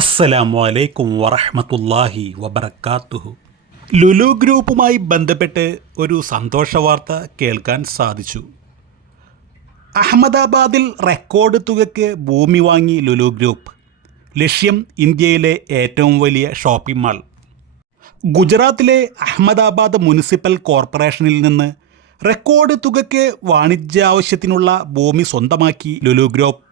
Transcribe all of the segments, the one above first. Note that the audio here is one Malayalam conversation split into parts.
അസ്സലാമു വലൈക്കും വറഹമത്തല്ലാഹി വബർക്കാത്തുഹു ലുലു ഗ്രൂപ്പുമായി ബന്ധപ്പെട്ട് ഒരു സന്തോഷ വാർത്ത കേൾക്കാൻ സാധിച്ചു. അഹമ്മദാബാദിൽ റെക്കോർഡ് തുകയ്ക്ക് ഭൂമി വാങ്ങി ലുലു ഗ്രൂപ്പ്. ലക്ഷ്യം ഇന്ത്യയിലെ ഏറ്റവും വലിയ ഷോപ്പിംഗ് മാൾ. ഗുജറാത്തിലെ അഹമ്മദാബാദ് മുനിസിപ്പൽ കോർപ്പറേഷനിൽ നിന്ന് റെക്കോർഡ് തുകയ്ക്ക് വാണിജ്യാവശ്യത്തിനുള്ള ഭൂമി സ്വന്തമാക്കി ലുലു ഗ്രൂപ്പ്.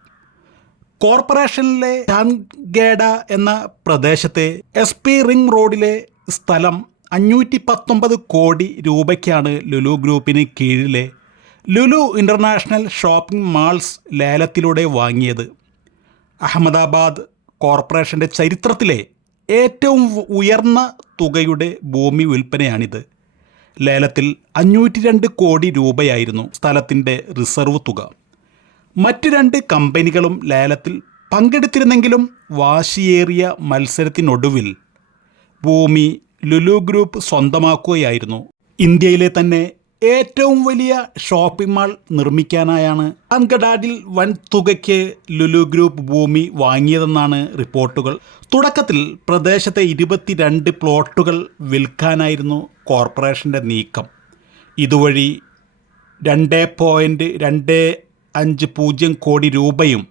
കോർപ്പറേഷനിലെ ടാൻഗേഡ എന്ന പ്രദേശത്തെ എസ് പി റിംഗ് റോഡിലെ സ്ഥലം അഞ്ഞൂറ്റി പത്തൊമ്പത് കോടി രൂപയ്ക്കാണ് ലുലു ഗ്രൂപ്പിന് കീഴിലെ ലുലു ഇന്റർനാഷണൽ ഷോപ്പിംഗ് മാൾസ് ലേലത്തിലൂടെ വാങ്ങിയത്. അഹമ്മദാബാദ് കോർപ്പറേഷന്റെ ചരിത്രത്തിലെ ഏറ്റവും ഉയർന്ന തുകയുടെ ഭൂമി വിൽപ്പനയാണിത്. ലേലത്തിൽ അഞ്ഞൂറ്റി രണ്ട് കോടി രൂപയായിരുന്നു സ്ഥലത്തിന്റെ റിസർവ് തുക. മറ്റ് രണ്ട് കമ്പനികളും ലേലത്തിൽ പങ്കെടുത്തിരുന്നെങ്കിലും വാശിയേറിയ മത്സരത്തിനൊടുവിൽ ഭൂമി ലുലു ഗ്രൂപ്പ് സ്വന്തമാക്കുകയായിരുന്നു. ഇന്ത്യയിലെ തന്നെ ഏറ്റവും വലിയ ഷോപ്പിംഗ് മാൾ നിർമ്മിക്കാനായാണ് അൻഗഡാഡിൽ വൻ തുകയ്ക്ക് ലുലു ഗ്രൂപ്പ് ഭൂമി വാങ്ങിയതെന്നാണ് റിപ്പോർട്ടുകൾ. തുടക്കത്തിൽ പ്രദേശത്തെ ഇരുപത്തിരണ്ട് പ്ലോട്ടുകൾ വിൽക്കാനായിരുന്നു കോർപ്പറേഷന്റെ നീക്കം. ഇതുവഴി രണ്ട് പോയിന്റ് രണ്ട് അഞ്ച് പൂജ്യം കോടി രൂപയും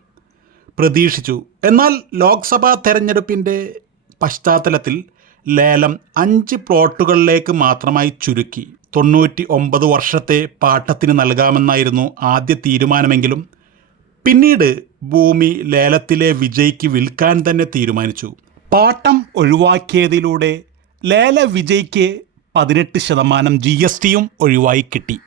പ്രതീക്ഷിച്ചു. എന്നാൽ ലോക്സഭാ തെരഞ്ഞെടുപ്പിന്റെ പശ്ചാത്തലത്തിൽ ലേലം അഞ്ച് പ്ലോട്ടുകളിലേക്ക് മാത്രമായി ചുരുക്കി. തൊണ്ണൂറ്റി ഒമ്പത് വർഷത്തെ പാട്ടത്തിന് നൽകാമെന്നായിരുന്നു ആദ്യ തീരുമാനമെങ്കിലും പിന്നീട് ഭൂമി ലേലത്തിലെ വിജയ്ക്ക് വിൽക്കാൻ തന്നെ തീരുമാനിച്ചു. പാട്ടം ഒഴിവാക്കിയതിലൂടെ ലേല വിജയ്ക്ക് പതിനെട്ട് ശതമാനം ജി എസ് ടിയും ഒഴിവായി കിട്ടി.